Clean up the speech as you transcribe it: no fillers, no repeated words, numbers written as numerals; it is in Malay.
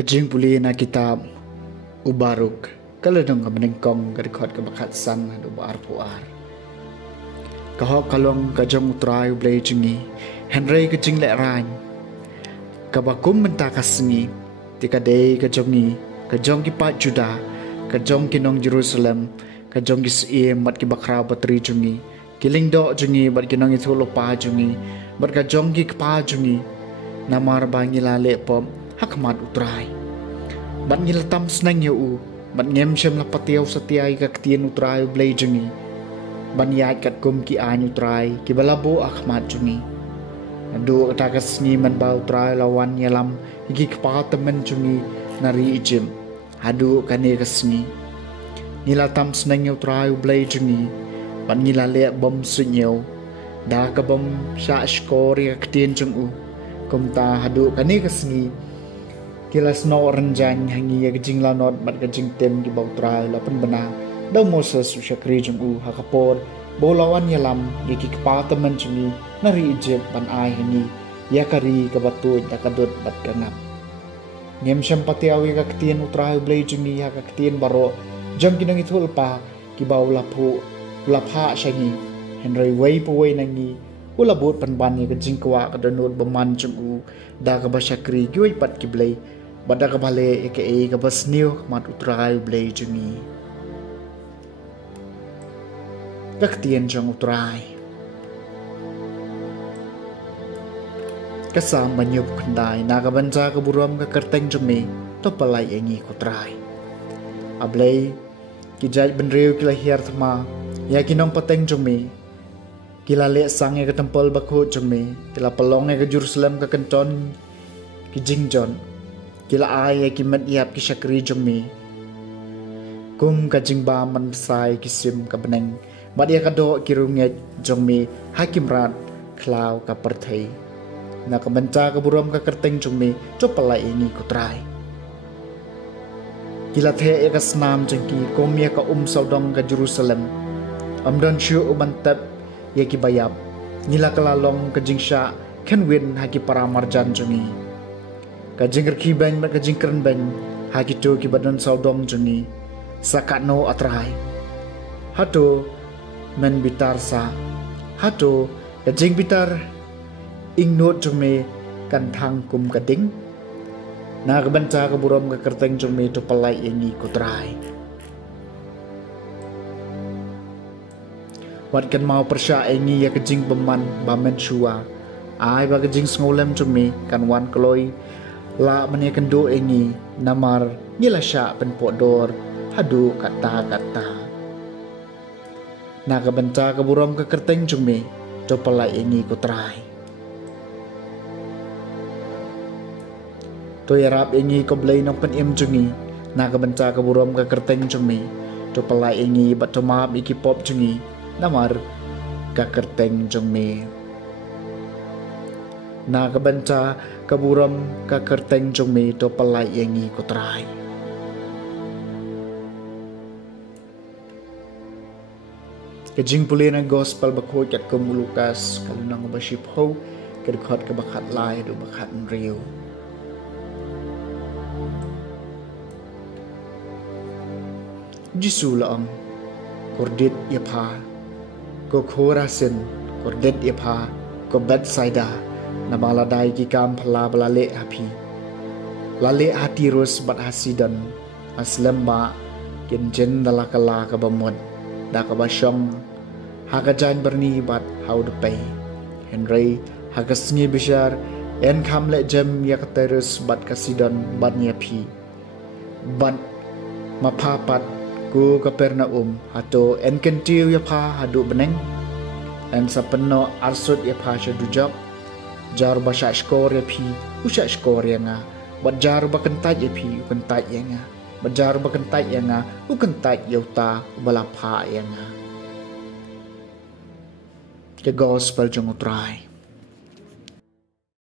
Kajing puli na kitab ubaruk kalau dong kabenengkong kadikot kabakat san do bar puar kahok kalong kajong utrai blay jingi Henry kajing le ran kabakum mentakasngi tikadei kajongi kajong kipat Juda kajong kinong Jerusalem kajong kisiem bat kibakra batri jungi kiling do jungi bat kinong itulo pa jungi bat kajong ki pa jungi namar bangi lale pom hakmat utrai bat ngilatam snang yu bat ngem shem la patiaw satiay kaktien utrai blay jungi ban yat kat kum ki an utrai ki balabo hakmat jungi adu takas ni man ba utrai lawan yalam iki kpatamen jungi nari ijim adu kane kasni nilatam snang yu utrai blay jungi bat ngilale bom sunyo da ka bom sha skori kaktien jungu kumta hadu kane kasni kilas no ranjang hangi ya gajing lanot bat gajing tem di bau trai lapan bena daw Moses usyakri jungu hakapor bolawan yalam yaki kpatamen jungi nari ijib ban ay hangi yakari kabatud yakadut bat kanap ngem syam patiawi kaktien utrai blay jungi hakaktien baro jam kinang itul pa kibaw lapu lapha syangi Henry way puway nangi ulabot panban ya gajing kwa kadanod baman jungu da kabasyakri giway pat kiblay bada kabale aka kabas niyo mat utray blay jungi kaktien jang utray kasam banyup kandai nakabansa kaburam kakarteng jumi to palay engi kutray ablay kijay benriw kilahir tama ya kinong pateng jumi kilale sang ya katempel bakho jumi kila pelong ya ke Jerusalem ke kenton kijingjon kila ay kimat iap kisyakri jumi kum kajing ba man sai kisim kabeneng badia kado kirunget jumi hakim rat klau kaperthai na kabanca kaburam kakerteng jumi copala ingi kutrai kila the ya kasnam jengki kum ya ka saudong ka Jerusalem amdan syu ubantap ya kibayap nila kalalong kajing sya kenwin haki para marjan jumi kajing kerkibeng mat kajing kerenbeng hakitu kibadan saudong jungi sakano atrai hato men bitar sa hato kajing bitar ingnot jume kan thang kum kading na kabanca kaburam kakerteng jume to palai ingi kutrai wat kan mau persya ingi ya kajing beman bamen shua ai ba kajing ngolem jume kan wan kloi la maniakan do engi namar ngilasya penpodor hadu kata-kata na kabanca kaburam kakerteng jume to palai engi kutrai to yarap engi koblay nong penim jungi na kabanca kaburam kakerteng jume to palai engi bat to maap iki pop jungi namar kakerteng jume na kabanca kaburam kakerteng jongme to palai engi kutrai kajing puli na gospel bakho kat kum Lukas kalunang baship ho kadkhot ka bakat lai do bakat riu Jisu laang kordit yapha ko khorasin kordit yapha ko Bethsaida na baladai ki kam phala balale hapi lale hati ros bat hasidan aslam ba kinjen dalakala ka bamod da ka basyong hakajan berni bat how to pay Henry hagasngi bishar en kamle jem yakterus bat kasidon bat nyapi bat mapapat ku Kapernaum hato en kentiu yapa hadu beneng en sapeno arsut yapa shadujab jar basha skor yapi usha skor yanga bat jar bakentaj yapi ukentaj yanga bat jar bakentaj yanga ukentaj yauta balapa yanga. The gospel jung utrai